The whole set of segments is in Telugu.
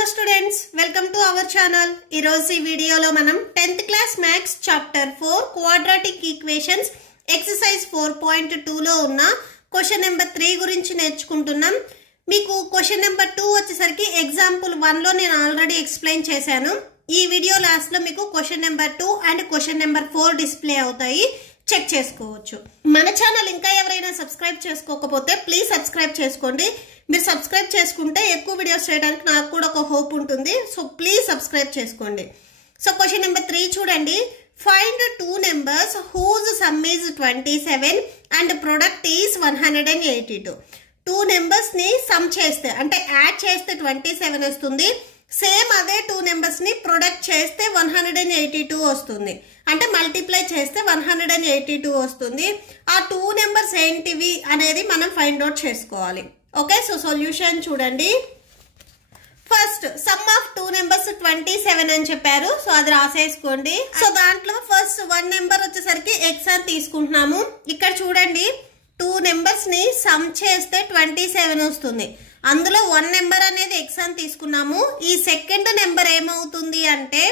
Hello students, welcome to our channel. ఈ రోజు ఈ వీడియోలో మనం 10th class maths chapter 4 quadratic equations exercise 4.2 లో ఉన్న క్వశ్చన్ నెంబర్ 3 గురించి నేర్చుకుంటున్నాం. మీకు క్వశ్చన్ నెంబర్ 2 వచ్చేసరికి ఎగ్జాంపుల్ 1 లో నేను ఆల్రెడీ ఎక్స్ప్లెయిన్ చేశాను. ఈ వీడియో లాస్ట్ లో మీకు question number 2 and question number 4 display అవుతాయి, చెక్ చేసుకోవచ్చు. మన ఛానల్ ఇంకా ఎవరైనా సబ్స్క్రైబ్ చేసుకోకపోతే ప్లీజ్ సబ్స్క్రైబ్ చేసుకోండి. మీరు సబ్స్క్రైబ్ చేసుకుంటే ఎక్కువ వీడియోస్ చేయడానికి నాకు కూడా ఒక హోప్ ఉంటుంది. సో ప్లీజ్ సబ్స్క్రైబ్ చేసుకోండి. సో క్వశ్చన్ నెంబర్ 3 చూడండి. Find two numbers whose sum is 27 and product is 182. Two numbers ని సమ్ చేస్తే అంటే యాడ్ చేస్తే 27 వస్తుంది. సేమ్ అదే టూ నెంబర్స్ ని ప్రొడక్ట్ చేస్తే 182 వస్తుంది. అంటే మల్టిప్లై చేస్తే 182 వస్తుంది. ఆ టూ నెంబర్స్ ఏంటివి అనేది మనం ఫైండ్ అవుట్ చేసుకోవాలి. ఓకే, సో సొల్యూషన్ చూడండి. First some of two numbers 27 అని చెప్పారు, సో అది రాసేసుకోండి. సో దాంట్లో ఫస్ట్ వన్ నెంబర్ వచ్చేసరికి ఎక్స్ అని తీసుకుంటున్నాము. ఇక్కడ చూడండి, టూ నెంబర్స్ ని సమ్ చేస్తే 27 వస్తుంది. అందులో వన్ నెంబర్ అనేది ఎక్స్ అని తీసుకున్నాము. ఈ సెకండ్ నెంబర్ ఏమవుతుంది అంటే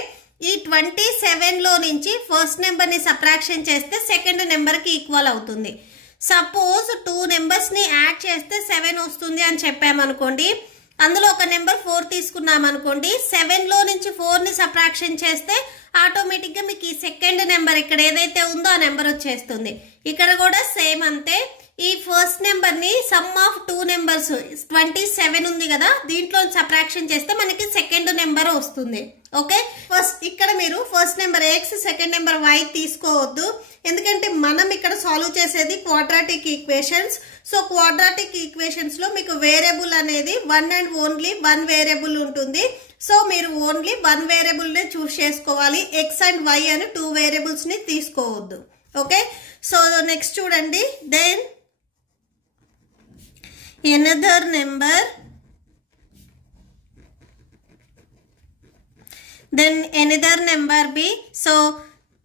ఈ 27 లో నుంచి ఫస్ట్ నెంబర్ ని సబ్ట్రాక్షన్ చేస్తే సెకండ్ నెంబర్ కి ఈక్వల్ అవుతుంది. సపోజ్ టూ నెంబర్స్ ని యాడ్ చేస్తే 7 వస్తుంది అని చెప్పామనుకోండి. అందులో ఒక నెంబర్ 4 తీసుకున్నాం అనుకోండి. 7 లో నుంచి 4 ని సబ్ట్రాక్షన్ చేస్తే ఆటోమేటిక్ గా మీకు ఈ సెకండ్ నెంబర్ ఇక్కడ ఏదైతే ఉందో ఆ నెంబర్ వచ్చేస్తుంది. ఇక్కడ కూడా సేమ్ అంతే. ఈ ఫస్ట్ నెంబర్ ని సమ్ ఆఫ్ టూ నెంబర్స్ 27 ఉంది కదా, దీంట్లో సబ్ట్రాక్షన్ చేస్తే మనకి సెకండ్ నెంబర్ వస్తుంది. ఓకే, ఫస్ట్ ఇక్కడ మీరు first number x second number y తీసుకోవద్దు, ఎందుకంటే మనం ఇక్కడ సాల్వ్ చేసేది quadratic equations. So quadratic equations లో మీకు వేరియబుల్ అనేది one and only one variable ఉంటుంది. సో మీరు ఓన్లీ వన్ వేరియబుల్ ని చూస్ చేసుకోవాలి. ఎక్స్ అండ్ వై అని టూ వేరియబుల్స్ ని తీసుకోవద్దు. ఓకే, సో నెక్స్ట్ చూడండి. Then another number b. So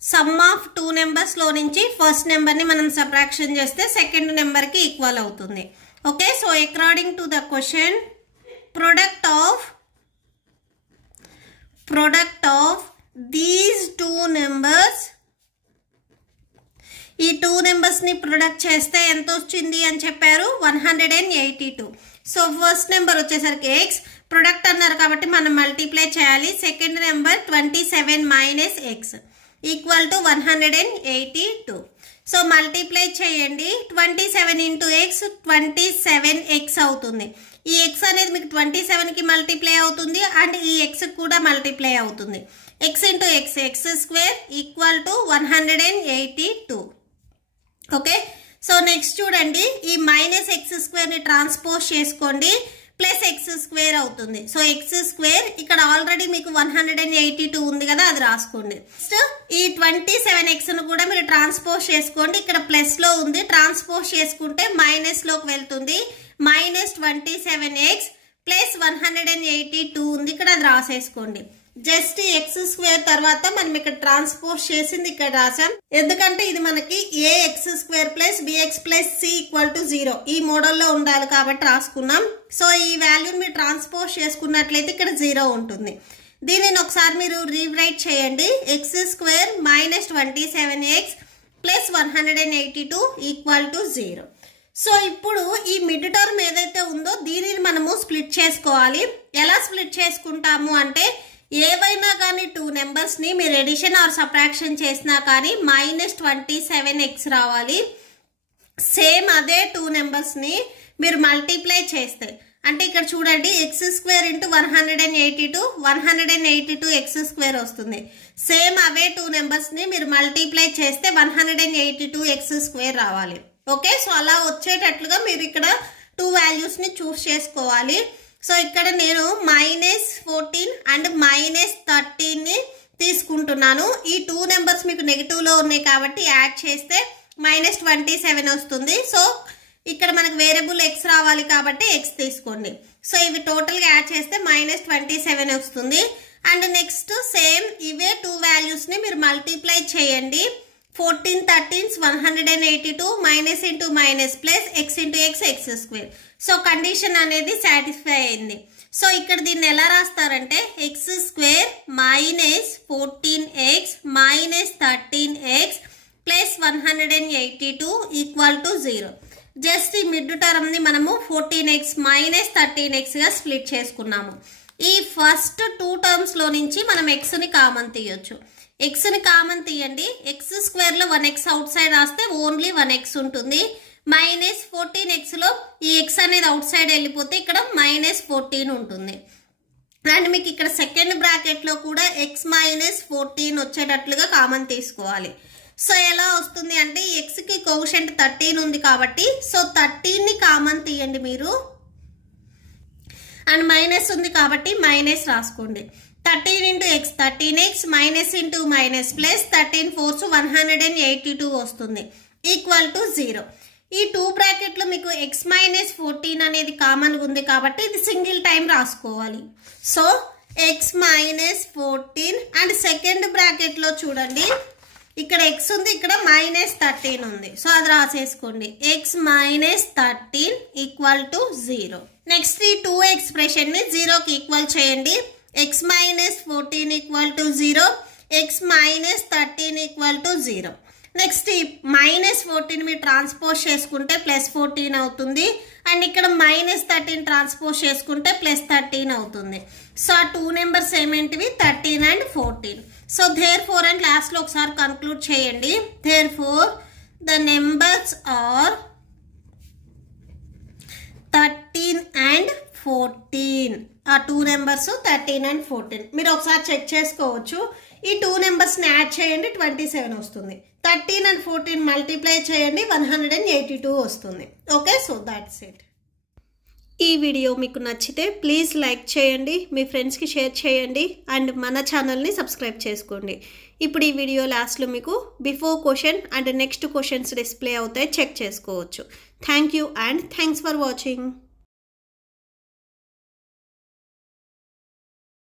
sum of two numbers లో నుంచి ఫస్ట్ నెంబర్ ని మనం సబ్ట్రాక్షన్ చేస్తే సెకండ్ నెంబర్ కి ఈక్వల్ అవుతుంది. Okay, so according to the question product of these two numbers, ఈ టూ నెంబర్స్ ని ప్రొడక్ట్ చేస్తే ఎంత వచ్చింది అని చెప్పారు, 182. సో ఫస్ట్ నెంబర్ వచ్చేసరికి ఎక్స్, ప్రొడక్ట్ అన్నారు కాబట్టి మనం మల్టిప్లై చేయాలి. Second number 27 minus x equal to 182. So multiply చేయండి. 27 ఇంటూ ఎక్స్ 27x అవుతుంది. ఈ ఎక్స్ అనేది మీకు 27 కి మల్టిప్లై అవుతుంది అండ్ ఈ ఎక్స్ కూడా మల్టిప్లై అవుతుంది. X into x x square equal to 182. Okay, so next చూడండి, ఈ మైనస్ ఎక్స్ స్క్వేర్ ని ట్రాన్స్పోజ్ చేసుకోండి, ప్లస్ ఎక్స్ స్క్వేర్ అవుతుంది. సో ఎక్స్ స్క్వేర్ ఇక్కడ ఆల్రెడీ మీకు 182 ఉంది కదా, అది రాసుకోండి. నెక్స్ట్ ఈ 27x ను కూడా మీరు ట్రాన్స్పోజ్ చేసుకోండి. ఇక్కడ ప్లస్ లో ఉంది, ట్రాన్స్పోజ్ చేసుకుంటే మైనస్ లోకి వెళ్తుంది. మైనస్ 27x ప్లస్ 182 ఉంది, ఇక్కడ అది రాసేసుకోండి. జస్ట్ ఎక్స్ స్క్వేర్ తర్వాత మనం ఇక్కడ ట్రాన్స్పోజ్ చేసింది ఇక్కడ రాసాం, ఎందుకంటే ఇది మనకి a x square plus b x plus c equal to 0 ఈ మోడల్లో ఉండాలి కాబట్టి రాసుకున్నాం. సో ఈ వాల్యూని మీరు ట్రాన్స్పోజ్ చేసుకున్నట్లయితే ఇక్కడ 0 ఉంటుంది. దీనిని ఒకసారి మీరు రీరైట్ చేయండి. X square minus 27x plus 182 equal to 0. So ఇప్పుడు ఈ మిడ్ టర్మ్ ఏదైతే ఉందో దీనిని మనము స్ప్లిట్ చేసుకోవాలి. ఎలా స్ప్లిట్ చేసుకుంటాము అంటే ఏవైనా కానీ టూ నెంబర్స్ ని మీరు ఎడిషన్ ఆర్ సబ్ట్రాక్షన్ చేసినా కానీ మైనస్ 27x రావాలి. సేమ్ అదే టూ నెంబర్స్ ని మీరు మల్టిప్లై చేస్తే అంటే ఇక్కడ చూడండి, X square into 182 X square వస్తుంది. సేమ్ అవే టూ నెంబర్స్ ని మీరు మల్టిప్లై చేస్తే 182 ఎక్స్ స్క్వేర్ రావాలి. ఓకే, సో అలా వచ్చేటట్లుగా మీరు ఇక్కడ టూ వాల్యూస్ ని చూస్ చేసుకోవాలి. సో ఇక్కడ నేను -14 అండ్ -13 ని తీసుకుంటున్నాను. ఈ టూ నెంబర్స్ మీకు నెగిటివ్ లో ఉన్నాయి కాబట్టి యాడ్ చేస్తే -27 వస్తుంది. సో ఇక్కడ మనకు వేరియబుల్ ఎక్స్ రావాలి కాబట్టి ఎక్స్ తీసుకోండి. సో ఇవి టోటల్ గా యాడ్ చేస్తే -27 వస్తుంది. అండ్ నెక్స్ట్ సేమ్ ఇవే టూ వాల్యూస్ ని మీరు మల్టిప్లై చేయండి. 14 13 182 minus into minus plus x into x x square. So condition అనేది సాటిస్ఫై అయింది. సో ఇక్కడ దీన్ని ఎలా రాస్తారంటే x square minus 14x minus 13x plus 182 equal to 0. Just ఈ మిడ్ టర్మ్ని మనము 14x మైనస్ 13xగా స్ప్లిట్ చేసుకున్నాము. ఈ ఫస్ట్ 2 టర్మ్స్లో నుంచి మనం ఎక్స్ని కామన్ తీయొచ్చు. ఎక్స్ని కామన్ తీయండి. ఎక్స్ స్క్వేర్లో 1x అవుట్ సైడ్ రాస్తే ఓన్లీ 1x ఉంటుంది. మైనస్ 14xలో ఈ ఎక్స్ అనేది అవుట్ సైడ్ వెళ్ళిపోతే ఇక్కడ మైనస్ 14 ఉంటుంది. అండ్ మీకు ఇక్కడ సెకండ్ బ్రాకెట్లో కూడా ఎక్స్ మైనస్ 14 వచ్చేటట్లుగా కామన్ తీసుకోవాలి. సో ఎలా వస్తుంది అంటే ఎక్స్కి కోషెంట్ 13 ఉంది కాబట్టి సో 13ని కామన్ తీయండి మీరు. అండ్ మైనస్ ఉంది కాబట్టి మైనస్ రాసుకోండి. 13 into X 13x minus into minus plus 13 4 182 వస్తుంది ఈక్వల్ టు 0. ఈ 2 బ్రాకెట్లో మీకు ఎక్స్ మైనస్ 14 అనేది కామన్ ఉంది కాబట్టి ఇది సింగిల్ టైం రాసుకోవాలి. So X minus 14 and second బ్రాకెట్లో చూడండి ఇక్కడ ఎక్స్ ఉంది, ఇక్కడ మైనస్ 13 ఉంది. సో అది రాసేసుకోండి. X minus 13 equal to 0. Next ఈ 2 ఎక్స్ప్రెషన్ని 0కి ఈక్వల్ చేయండి. X minus 14 equal to 0, x minus 13 equal to 0. Next ఈ మైనస్ 14 మీరు ట్రాన్స్పోజ్ చేసుకుంటే ప్లస్ 14 అవుతుంది. అండ్ ఇక్కడ మైనస్ 13 ట్రాన్స్పోజ్ చేసుకుంటే ప్లస్ 13 అవుతుంది. సో ఆ 2 నెంబర్స్ ఏమేంటివి 13 and 14. So therefore and లాస్ట్లో ఒకసారి కన్క్లూడ్ చేయండి. Therefore the numbers are 13 and 14. ఆ 2 నెంబర్స్ 13 అండ్ 14 మీరు ఒకసారి చెక్ చేసుకోవచ్చు. ఈ 2 నెంబర్స్ని యాడ్ చేయండి 27 వస్తుంది. 13 అండ్ 14 మల్టిప్లై చేయండి 182 వస్తుంది. Okay, so that's it. ఈ వీడియో మీకు నచ్చితే ప్లీజ్ లైక్ చేయండి, మీ ఫ్రెండ్స్కి షేర్ చేయండి అండ్ మన ఛానల్ని సబ్స్క్రైబ్ చేసుకోండి. ఇప్పుడు ఈ వీడియో లాస్ట్లో మీకు before question and next questions display అవుతాయి, చెక్ చేసుకోవచ్చు. Thank you and thanks for watching.